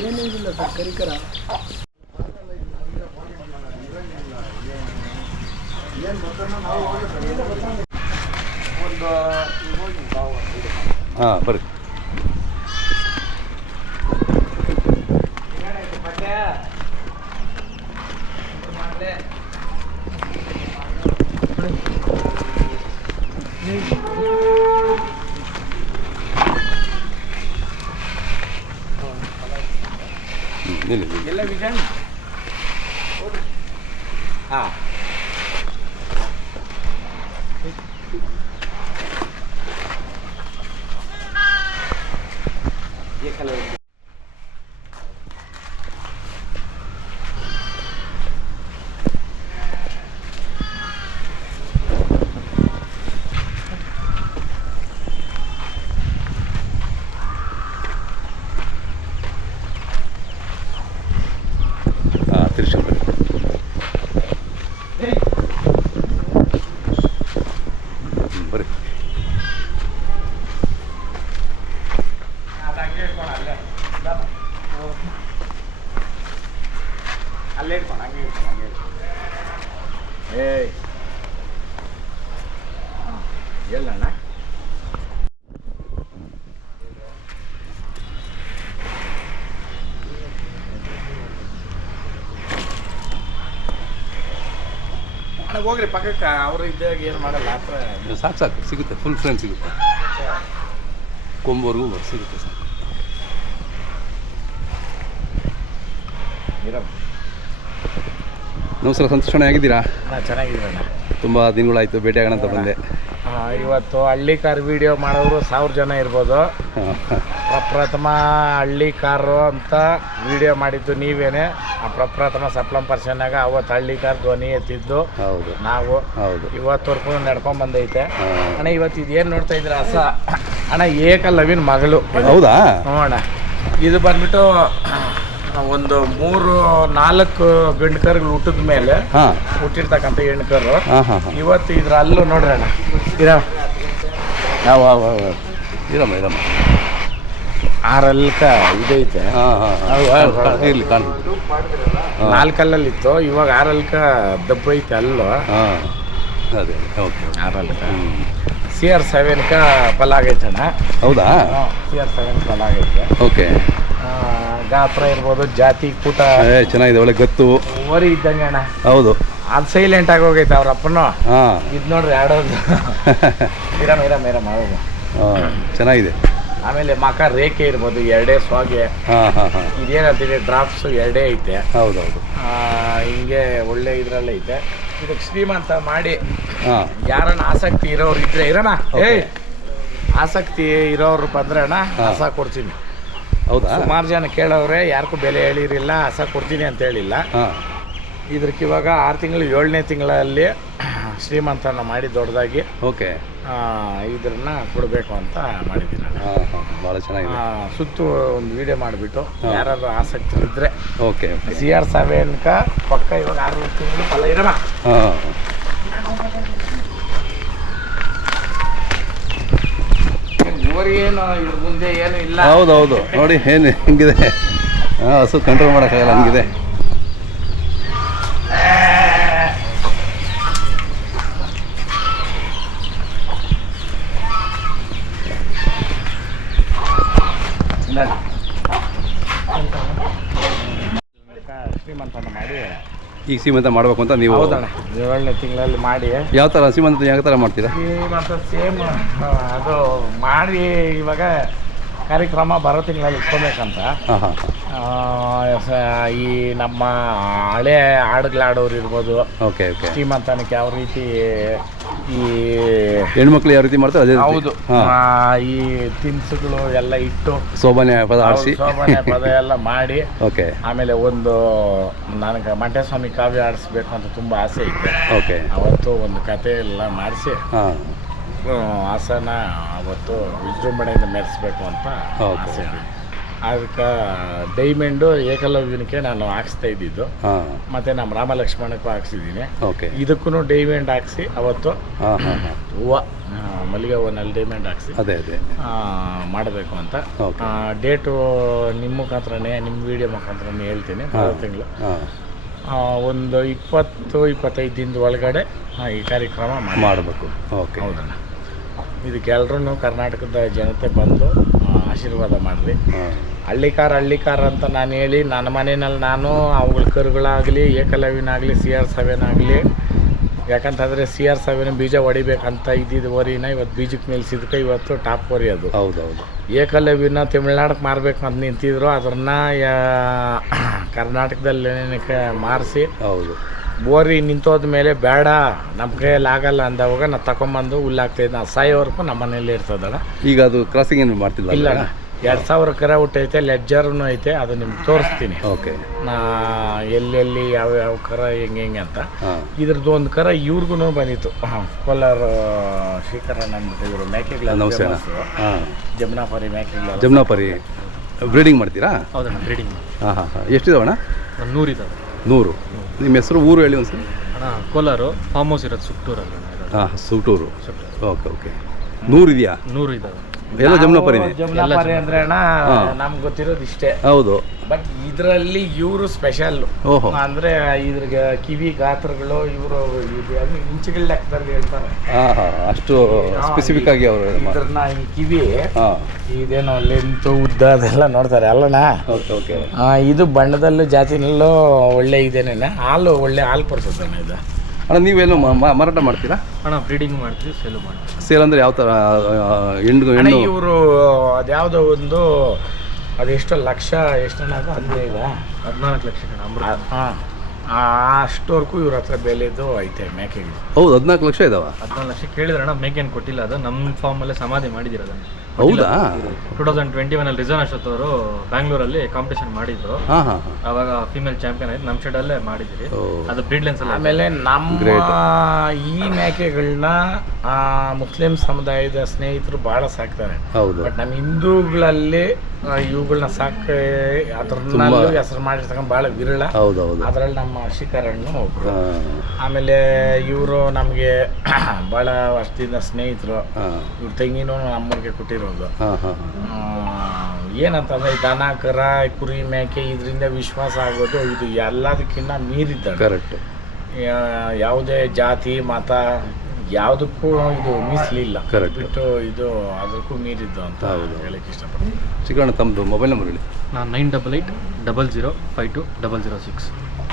ಏನಿಲ್ಲ ಸರ್ ಕರಿಕರ ಹಾಂ ಬರ್ರಿ. ಎಲ್ಲ ವಿಜನ್ ಹಾಂ ये कलर त्रिशूल बरी ಅಲ್ಲೇ ಇಟ್ಕೊಂಡು ಹಂಗೆ ಏಯ್ ಎಲ್ಲಣ್ಣ ಹೋಗ್ರಿ ಪಕ್ಕಕ್ಕೆ ಅವರು ಇದ್ದಾಗ ಏನು ಮಾಡಲ್ಲ ಹತ್ರ ಸಾಕು ಸಾಕು ಸಿಗುತ್ತೆ ಫುಲ್ ಫ್ರೇಮ್ ಸಿಗುತ್ತೆ ಕೊಂಬವರೆಗೂ ಸಿಗುತ್ತೆ ಸಾಕು. ನಮಸ್ಕಾರ, ಸಂತೋಷಣೆ ಆಗಿದ್ದೀರಾ? ಚೆನ್ನಾಗಿದ್ದೀರಣ್ಣ. ತುಂಬ ದಿನಗಳಾಯಿತು ಭೇಟಿ ಆಗೋಣ ಅಂತ ಬಂದೆ. ಇವತ್ತು ಹಳ್ಳಿ ಕಾರ್ ವಿಡಿಯೋ ಮಾಡೋರು 1000 ಜನ ಇರ್ಬೋದು. ಪ್ರಪ್ರಥಮ ಹಳ್ಳಿ ಕಾರು ಅಂತ ವಿಡಿಯೋ ಮಾಡಿದ್ದು ನೀವೇನೆ. ಪ್ರಪ್ರಥಮ ಸಪ್ಲಂ ಪರ್ಸನ್ನಾಗ ಅವತ್ತು ಹಳ್ಳಿ ಕಾರ್ ಧ್ವನಿ ಎತ್ತಿದ್ದು ಹೌದು ನಾವು. ಹೌದು, ಇವತ್ತವರೆಗೂ ನಡ್ಕೊಂಡು ಬಂದೈತೆ ಅಣ್ಣ. ಇವತ್ತು ಇದೇನು ನೋಡ್ತಾ ಇದ್ರ ಹಸ ಅಣ್ಣ, ಏಕಲವ್ಯನ ಮಗಳು. ಹೌದಾ? ಹ್ಞೂ ಅಣ್ಣ. ಇದು ಬಂದ್ಬಿಟ್ಟು ಒಂದು 3-4 ಗಂಡು ಕರುಗಳು ಹುಟ್ಟಿದ ಮೇಲೆ ಹುಟ್ಟಿರ್ತಕ್ಕಂಥ ಹೆಣ್ಣು ಕರು. ಇವತ್ತು ಇದ್ರ ಅಲ್ಲೂ ನೋಡ್ರಿ ಅಣ್ಣ, ಇರಮ್ಮ ಇರಮ್ಮ 6 ಅಲ್ಕ ಇದೈತೆ. ಇರಲಿ ಕಾಣ್ತದೆ. 4 ಅಲ್ಲಲ್ಲಿತ್ತು, ಇವಾಗ 6 ಅಲ್ಕ ದಬ್ಬ ಐತೆ ಅಲ್ಲೂ. ಅದೇ ಓಕೆ. 6 ಅಲ್ಕ CR7 ಫಲಾಗೈತೆ ಅಣ್ಣ. ಹೌದಾ? CR7 ಫಲಾಗೈತೆ. ಓಕೆ. ಗಾತ್ರ ಇರ್ಬೋದು, ಜಾತಿ ಕೂಟ ಚೆನ್ನಾಗಿದೆ, ಒಳ್ಳೆ ಗತ್ತು ಓರಿ ಇದ್ದಂಗೆ ಅಣ್ಣ. ಹೌದು, ಅದು ಸೈಲೆಂಟ್ ಆಗಿ ಹೋಗೈತೆ ಅವ್ರ ಅಪ್ಪನು. ಇದು ನೋಡ್ರಿ ಆಡೋದು. ಇರಮ್ಮ ಹೌದು, ಚೆನ್ನಾಗಿದೆ. ಆಮೇಲೆ ಮಕ ರೇಖೆ ಇರ್ಬೋದು, 2 ಸ್ವಾಗೆ. ಇದೇನಂತೀವಿ ಡ್ರಾಪ್ಸ್ 2 ಐತೆ. ಹೌದೌದು, ಹಿಂಗೆ ಒಳ್ಳೆ ಇದ್ರಲ್ಲೇ ಐತೆ. ಇದಕ್ಕೆ ಶ್ರೀಮಂತ ಮಾಡಿ ಯಾರನ್ನ ಆಸಕ್ತಿ ಇರೋರು ಇದ್ರೆ ಇರೋಣ. ಆಸಕ್ತಿ ಇರೋರು ಬಂದ್ರೆ ಅಣ್ಣ ಹಸ ಕೊಡ್ತೀನಿ. ಹೌದಾ? ಸುಮಾರು ಜನ ಕೇಳೋರೆ, ಯಾರಿಗೂ ಬೆಲೆ ಹೇಳಿರಿಲ್ಲ, ಹಸ ಕೊಡ್ತೀನಿ ಅಂತ ಹೇಳಿಲ್ಲ. ಇದಕ್ಕೆ ಇವಾಗ 6 ತಿಂಗಳು 7ನೇ ತಿಂಗಳಲ್ಲಿ ಶ್ರೀಮಂತನ ಮಾಡಿ ದೊಡ್ಡದಾಗಿ ಓಕೆ ಇದನ್ನ ಕೊಡಬೇಕು ಅಂತ ಮಾಡಿದ್ದೀನಿ. ಭಾಳ ಚೆನ್ನಾಗಿದೆ. ಸುತ್ತು ಒಂದು ವಿಡಿಯೋ ಮಾಡಿಬಿಟ್ಟು ಯಾರಾದ್ರೂ ಆಸಕ್ತಿ ಇದ್ದರೆ ಓಕೆ. CR7 ಪಕ್ಕ ಇವಾಗ 6 ತಿಂಗಳು ಫಲ ಇರಮ್ಮ. ಏನು ಇದ್ರ ಮುಂದೆ ಏನು ಇಲ್ಲ. ಹೌದೌದು, ನೋಡಿ ಏನು ಹಿಂಗಿದೆ. ಹಸು ಕಂಟ್ರೋಲ್ ಮಾಡೋಕ್ಕಾಗಲ್ಲ, ಹಂಗಿದೆ. ಶ್ರೀಮಂತನ ಮಾಡಿ ಈಗ ಸೀಮಂತ ಮಾಡಬೇಕು ಅಂತ ನೀವು? ಹೌದಣ್ಣ, 7ನೇ ತಿಂಗಳಲ್ಲಿ ಮಾಡಿ. ಯಾವ ಥರ ಸೀಮಂತ ಯಾವ ಥರ ಮಾಡ್ತೀರಾ? ಶ್ರೀಮಂತ ಸೇಮ್ ಅದು ಮಾಡಿ ಇವಾಗ ಕಾರ್ಯಕ್ರಮ ಬರೋ ತಿಂಗಳಲ್ಲಿ ಇಟ್ಕೊಬೇಕಂತ. ಈ ನಮ್ಮ ಹಳೆ ಹಾಡುಗಳಾಡೋರು ಇರ್ಬೋದು. Okay okay. ಶ್ರೀಮಂತನಕ್ಕೆ ಯಾವ ರೀತಿ ಈ ಹೆಣ್ಮಕ್ಳು ಯಾವ ರೀತಿ ಮಾಡ್ತಾರೆ ಅದೇ. ಹೌದು, ಈ ತಿನಿಸುಗಳು ಎಲ್ಲ ಇಟ್ಟು ಶೋಭನೆ ಪದ ಆಡಿಸಿ, ಶೋಭನೆ ಪದ ಎಲ್ಲ ಮಾಡಿ. ಓಕೆ. ಆಮೇಲೆ ನನಗೆ ಮಂಟೇಸ್ವಾಮಿ ಕಾವ್ಯ ಆಡಿಸ್ಬೇಕು ಅಂತ ತುಂಬ ಆಸೆ ಐತೆ. ಓಕೆ. ಅವತ್ತು ಒಂದು ಕತೆ ಎಲ್ಲ ಮಾಡಿಸಿ ಹಾಸನ ಅವತ್ತು ವಿಜೃಂಭಣೆಯಿಂದ ಮೆರೆಸ್ಬೇಕು ಅಂತ ಆಸೆ. ಅದಕ್ಕೆ ಡೈಮಂಡು ಏಕಲವ್ಯನಕ್ಕೆ ನಾನು ಹಾಕ್ಸ್ತಾ ಇದ್ದಿದ್ದು, ಮತ್ತು ನಮ್ಮ ರಾಮ ಲಕ್ಷ್ಮಣಕ್ಕೂ ಹಾಕ್ಸಿದ್ದೀನಿ. ಇದಕ್ಕೂ ಡೈಮಂಡ್ ಹಾಕ್ಸಿ ಅವತ್ತು ಹೂವು ಮಲ್ಲಿಗೆ ಹೂವಿನಲ್ಲಿ ಡೈಮಂಡ್ ಹಾಕ್ಸಿ ಅದೇ ಅದೇ ಮಾಡಬೇಕು ಅಂತ. ಓಕೆ. ಡೇಟು ನಿಮ್ಮ ಮುಖಾಂತರನೇ, ನಿಮ್ಮ ವಿಡಿಯೋ ಮುಖಾಂತರನೇ ಹೇಳ್ತೀನಿ. ಬರೋ ತಿಂಗಳು ಒಂದು 20-25 ದಿನದ ಒಳಗಡೆ ಈ ಕಾರ್ಯಕ್ರಮ ಮಾಡಬೇಕು. ಓಕೆ. ಹೌದಣ್ಣ. ಇದಕ್ಕೆಲ್ರೂ ಕರ್ನಾಟಕದ ಜನತೆ ಬಂದು ಆಶೀರ್ವಾದ ಮಾಡಲಿ. ಹಳ್ಳಿಕಾರ ಅಂತ ನಾನು ಹೇಳಿ ನನ್ನ ಮನೆಯಲ್ಲಿ ನಾನು ಅವುಗಳ ಕರುಗಳಾಗಲಿ, ಏಕಲವ್ಯನಾಗಲಿ, CR7 ಆಗಲಿ, ಯಾಕಂತಂದರೆ CR7 ಬೀಜ ಹೊಡಿಬೇಕಂತ ಇದ್ದಿದ್ದು ವರಿನ ಇವತ್ತು ಬೀಜಕ್ಕೆ ನಿಲ್ಸಿದ್ಕೆ ಇವತ್ತು ಟಾಪ್ ವರಿ ಅದು. ಹೌದೌದು. ಏಕಲವ್ಯನ ತಮಿಳ್ನಾಡಕ್ಕೆ ಮಾರಬೇಕು ಅಂತ ನಿಂತಿದ್ರು, ಅದನ್ನು ಕರ್ನಾಟಕದಲ್ಲಿ ಮಾರಿಸಿ ಹೌದು ಬೋರಿ ನಿಂತೋದ ಮೇಲೆ ಬೇಡ ನಮ್ಮ ಕೈಯಲ್ಲಿ ಆಗಲ್ಲ ಅಂದವಾಗ ನಾನು ತಗೊಂಬಂದು ಹುಲ್ಲಾಗ್ತಾಯಿದ್ದೆ. ನಾನು ಸಾಯೋವರೆಗೂ ನಮ್ಮ ಮನೇಲಿ ಇರ್ತದಲ್ಲ. ಈಗ ಅದು ಕ್ರಾಸಿಂಗ್ ಏನು ಮಾಡ್ತಿಲ್ಲ? ಇಲ್ಲ, 2000 ಕರ ಹುಟ್ಟೈತೆ, ಲೆಜ್ಜರ್ನು ಐತೆ, ಅದು ನಿಮ್ಗೆ ತೋರಿಸ್ತೀನಿ. ಓಕೆ. ನಾ ಎಲ್ಲೆಲ್ಲಿ ಯಾವ ಕರ ಹೆಂಗೆ ಅಂತ. ಇದ್ರದ್ದು ಒಂದು ಕರ ಇವ್ರಿಗೂ ಬಂದಿತ್ತು. ಕೋಲಾರ ಶ್ರೀಕರಣ್ಣ ಅಂದ್ಬಿಟ್ಟು ಇವರು ಮೇಕೆಗಳ ಜಮ್ನಾಪರಿ ಮೇಕೆಗಳ ಜಮ್ನಾಪರಿ ಬ್ರೀಡಿಂಗ್ ಮಾಡ್ತೀರಾ? ಹೌದಣ್ಣ, ಬ್ರೀಡಿಂಗ್. ಹಾಂ. ಎಷ್ಟಿದಾವಣ್ಣ? 100 ಇದ್ದಾವೆ. 100. ನಿಮ್ಮ ಹೆಸರು, ಊರು ಹೇಳಿ ಒಂದ್ಸರಿ. ಅಣ್ಣ ಕೋಲಾರು, ಫಾರ್ಮ್ ಹೌಸ್ ಇರೋದು ಸುಟ್ಟೂರಲ್ಲಿ. ಸುಟ್ಟೂರು. ಓಕೆ. 100 ಇದೆಯಾ? 100 ಇದ್ದಾವೆ. ಎಲ್ಲ ಜಮ್ನಾಪರಿನೇ? ಜಮ್ನಾಪರಿ ಅಂದ್ರೆ ಅಣ್ಣ ನಮ್ಗೆ ಗೊತ್ತಿರೋದು ಇಷ್ಟೇ. ಹೌದು. ಬಟ್ ಇದರಲ್ಲಿ ಇವರು ಸ್ಪೆಷಲ್. ಓಹೋ. ಅಂದ್ರೆ ಇದ್ರಿಗೆ ಕಿವಿ ಗಾತ್ರಗಳು ಇವರು ಇಂಚುಗಳ ಲೆಕ್ಕದಲ್ಲಿ ಹೇಳ್ತಾರೆ. ಅಷ್ಟು ಸ್ಪೆಸಿಫಿಕ್ ಆಗಿ ಅವರು ಇದ್ರನ್ನ ಈ ಕಿವಿ ಇದೇನೋ ಲೆಂತು ಉದ್ದ ಅದೆಲ್ಲ ನೋಡ್ತಾರೆ ಅಲ್ಲಣ್ಣ. ಓಕೆ. ಇದು ಬಣ್ಣದಲ್ಲೂ ಜಾತಿನಲ್ಲೂ ಒಳ್ಳೆ ಇದೇನೇನ ಒಳ್ಳೆ ಹಾಲು ಕೊಡ್ತದಣ್ಣ ಇದು. ಅಣ್ಣ ನೀವೇನು ಮಾರಾಟ ಮಾಡ್ತೀರಾ? ಅಣ್ಣ ಬ್ರೀಡಿಂಗ್ ಮಾಡ್ತೀವಿ, ಸೇಲ್ ಮಾಡ್ತೀವಿ. ಸೇಲ್ ಅಂದರೆ ಯಾವ ಥರ? ಹೆಣ್ಣು ಇವರು ಅದ್ಯಾವುದೋ ಒಂದು ಅದೆಷ್ಟು ಲಕ್ಷ ಎಷ್ಟಣ್ಣ ಅದು 14 ಲಕ್ಷ ಅಷ್ಟವರೆಗೂ ಇವ್ರ ಹತ್ರ ಬೆಲೆದು ಐತೆ ಮೇಕೆಗಳು. ಹೌದು, 14 ಲಕ್ಷ ಇದಾವ? 14 ಲಕ್ಷ ಕೇಳಿದ್ರಣ್ಣ. ಮೇಕೇನು ಕೊಟ್ಟಿಲ್ಲ, ಅದು ನಮ್ಮ ಫಾರ್ಮಲ್ಲೇ ಸಮಾಧಿ ಮಾಡಿದ್ದೀರ ಅದನ್ನು. ಹೌದಾ? 2021 ರಿಜನ್ ಅಶೋತ್ ಅವರು ಬ್ಯಾಂಗ್ಳೂರಲ್ಲಿ ಕಾಂಪಿಟೇಷನ್ ಮಾಡಿದ್ರು. ಅವಾಗ ಫೀಮೇಲ್ ಚಾಂಪಿಯನ್ ಆಯ್ತು. ನಮ್ಮ ಶೆಡಲ್ಲೇ ಮಾಡಿದಿರಿ. ಅದು ಬ್ರೀಡ್ ಲೈನ್ಸ್ ಅಲ್ಲಿ. ಆಮೇಲೆ ನಮ್ಮ ಈ ಮೇಕೆಗಳನ್ನ ಮುಸ್ಲಿಂ ಸಮುದಾಯದ ಸ್ನೇಹಿತರು ಭಾಳ ಸಾಕ್ತಾರೆ. ಬಟ್ ನಮ್ಮ ಹಿಂದೂಗಳಲ್ಲಿ ಇವುಗಳನ್ನ ಅದ್ರನ್ನಲ್ಲೂ ಹೆಸರು ಮಾಡಿರ್ತಕ್ಕಂಥ ಭಾಳ ವಿರಳ. ಅದರಲ್ಲಿ ನಮ್ಮ ಶ್ರೀಕರಣ್ಣು ಒಬ್ರು. ಆಮೇಲೆ ಇವರು ನಮಗೆ ಭಾಳ ವರ್ಷದಿಂದ ಸ್ನೇಹಿತರು. ಇವ್ರ ತಂಗಿನೂ ನಮ್ಮೂರಿಗೆ ಕೊಟ್ಟಿರೋದು. ಏನಂತಂದ್ರೆ ದನ ಕರ ಕುರಿ ಮೇಕೆ ಇದರಿಂದ ವಿಶ್ವಾಸ ಆಗೋದು ಇದು ಎಲ್ಲದಕ್ಕಿಂತ ಮೀರಿದ್ದ. ಕರೆಕ್ಟ್. ಯಾವುದೇ ಜಾತಿ ಮತ ಯಾವುದಕ್ಕೂ ಇದು ಮೀಸಲಿಲ್ಲ. ಬಿಟ್ಟು ಇದು ಅದಕ್ಕೂ ಮೀರಿದ್ದು ಅಂತ ಹೇಳಕ್ಕೆ ಇಷ್ಟಪಡ್ತೀನಿ. ಚಿಕ್ಕಣ್ಣ ತಮ್ಮದು ಮೊಬೈಲ್ ನಂಬರ್ ಹೇಳಿ. ನಾನು 9880052006.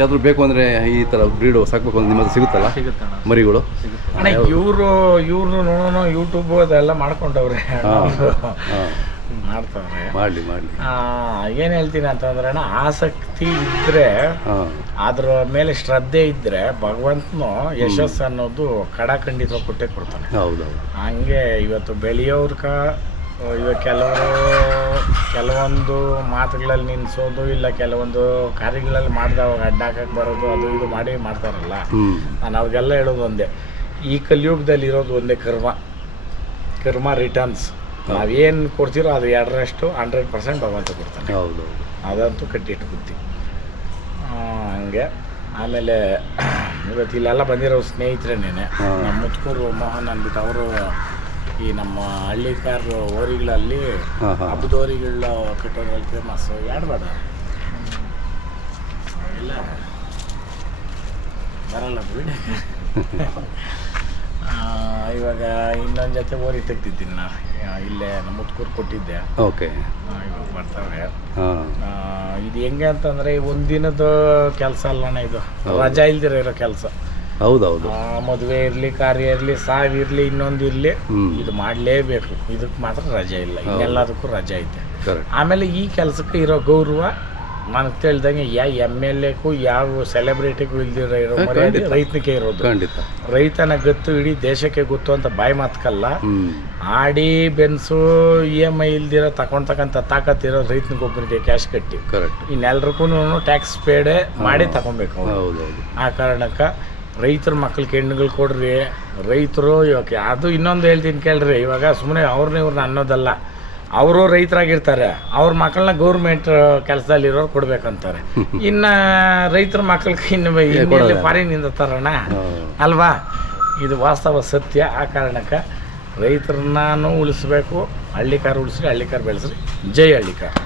ಯಾವ್ದು ಬೇಕು ಅಂದರೆ ಈ ಥರ ಬ್ರೀಡು ಸಾಕಬೇಕು ಅಂದ್ರೆ ನಿಮ್ಮ ಸಿಗುತ್ತಲ್ಲ? ಸಿಗುತ್ತೆ ಮರಿಗಳು. ಅಣ್ಣ ಇವರು ನೋಡೋಣ ಯೂಟ್ಯೂಬ್ ಅದೆಲ್ಲ ಮಾಡ್ಕೊಂಡವ್ರೆ, ಮಾಡ್ತಾವ್ರೆ. ಮಾಡಲಿ. ಏನು ಹೇಳ್ತೀನಿ ಅಂತಂದ್ರೆ ಅಣ್ಣ, ಆಸಕ್ತಿ ಇದ್ದರೆ ಅದ್ರ ಮೇಲೆ ಶ್ರದ್ಧೆ ಇದ್ದರೆ ಭಗವಂತನು ಯಶಸ್ಸು ಅನ್ನೋದು ಖಂಡಿತವಾಗಿ ಕೊಟ್ಟೇ ಕೊಡ್ತಾನೆ. ಹೌದೌದು. ಹಂಗೆ ಇವತ್ತು ಬೆಳೆಯೋರ್ಕ ಇವಾಗ ಕೆಲವೊಂದು ಮಾತುಗಳಲ್ಲಿ ನಿಲ್ಲಿಸೋದು, ಇಲ್ಲ ಕೆಲವೊಂದು ಕಾರ್ಯಗಳಲ್ಲಿ ಮಾಡಿದವಾಗ ಅಡ್ಡ ಹಾಕಕ್ಕೆ ಬರೋದು, ಅದು ಇದು ಮಾಡಿ ಮಾಡ್ತಾರಲ್ಲ. ನಾನು ಅವ್ರಿಗೆಲ್ಲ ಹೇಳೋದು ಒಂದೇ, ಈ ಕಲಿಯುಗದಲ್ಲಿ ಇರೋದು ಒಂದೇ ಕರ್ಮ ರಿಟರ್ನ್ಸ್. ನಾವೇನು ಕೊಡ್ತೀರೋ ಅದು 2% 100% ಭಗವಂತ ಕೊಡ್ತಾನೆ. ಅದಂತೂ ಕಟ್ಟಿಟ್ಟು ಬುದ್ಧಿ. ಹಂಗೆ ಆಮೇಲೆ ಇವತ್ತು ಇಲ್ಲೆಲ್ಲ ಬಂದಿರೋ ಸ್ನೇಹಿತರೇನೆ ನಮ್ಮ ಮುತ್ಕೂರು ಮೋಹನ್ ಅಂದ್ಬಿಟ್ಟು ಅವರು ಈ ನಮ್ಮ ಹಳ್ಳಿಕಾರ ಓರಿಗಳಲ್ಲಿ ಹಬ್ಬದೋರಿಗಳ ಕಟ್ಟೋದ್ರಲ್ಲಿ ಫೇಮಸ್. ಯಾಡ್ಬೇಡ ಇಲ್ಲ ಬರಲ್ಲ ಬಿಡಿ. ಇವಾಗ ಇನ್ನೊಂದು ಜೊತೆ ಓರಿ ತೆಗ್ದಿದ್ದೀನಿ ನಾನು, ಇಲ್ಲೇ ನಮ್ಮ ಮುತ್ಕೂರು ಕೊಟ್ಟಿದ್ದೆ. ಓಕೆ. ಇವಾಗ ಬರ್ತಾವೆ. ಇದು ಹೆಂಗೆ ಅಂತಂದರೆ ಒಂದಿನದ ಕೆಲಸ ಅಲ್ಲಣ್ಣ, ಇದು ರಜಾ ಇಲ್ದಿರ ಇರೋ ಕೆಲಸ. ಹೌದೌದು. ಮದುವೆ ಇರಲಿ, ಕಾರ್ಯ ಇರಲಿ, ಸಾವಿರಲಿ, ಇನ್ನೊಂದು ಇರಲಿ, ಇದು ಮಾಡಲೇಬೇಕು. ಇದಕ್ಕೆ ಮಾತ್ರ ರಜೆ ಇಲ್ಲ, ಇನ್ನೆಲ್ಲದಕ್ಕೂ ರಜೆ ಐತೆ. ಆಮೇಲೆ ಈ ಕೆಲಸಕ್ಕೆ ಇರೋ ಗೌರವ ನನಗೆ ತಿಳಿದಂಗೆ MLAಕ್ಕೂ ಯಾವ ಸೆಲೆಬ್ರಿಟಿಗೂ ಇಲ್ದಿರೋ ಇರೋ ಮರ್ಯಾದೆ ರೈತನಿಗೆ ಇರೋದು. ರೈತನ ಗೊತ್ತು ಇಡೀ ದೇಶಕ್ಕೆ ಗೊತ್ತು ಅಂತ ಬಾಯಿ ಮಾತ್ಕಲ್ಲ. ಆಡಿ ಬೆನ್ಸು EMI ಇಲ್ದಿರೋ ತಗೊಂಡ್ತಕ್ಕಂಥ ತಾಕತ್ತಿರೋ ರೈತನಿಗೊಬ್ಬರಿಗೆ ಕ್ಯಾಶ್ ಕಟ್ಟಿ ಇನ್ನೆಲ್ರಿಗೂ ಟ್ಯಾಕ್ಸ್ ಪೇಡೆ ಮಾಡಿ ತಗೊಬೇಕು. ಆ ಕಾರಣಕ್ಕೆ ರೈತರ ಮಕ್ಳಿಗೆ ಹೆಣ್ಣುಗಳು ಕೊಡ್ರಿ. ರೈತರು ಇವಾಗ ಅದು ಇನ್ನೊಂದು ಹೇಳ್ತೀನಿ ಕೇಳ್ರಿ, ಇವಾಗ ಸುಮ್ಮನೆ ಇವ್ರನ್ನ ಅನ್ನೋದಲ್ಲ, ಅವರು ರೈತರಾಗಿರ್ತಾರೆ, ಅವ್ರ ಮಕ್ಕಳನ್ನ ಗೌರ್ಮೆಂಟ್ ಕೆಲಸದಲ್ಲಿರೋರು ಕೊಡ್ಬೇಕಂತಾರೆ. ಇನ್ನು ರೈತರ ಮಕ್ಕಳಿಗೆ ಇನ್ನು ಫಾರಿನಿಂದ ತರೋಣ ಅಲ್ವಾ? ಇದು ವಾಸ್ತವ ಸತ್ಯ. ಆ ಕಾರಣಕ್ಕೆ ರೈತರನ್ನೂ ಉಳಿಸ್ಬೇಕು, ಹಳ್ಳಿಕಾರ ಉಳಿಸ್ರಿ, ಹಳ್ಳಿಕಾರ ಬೆಳೆಸ್ರಿ. ಜೈ ಹಳ್ಳಿಕಾರ.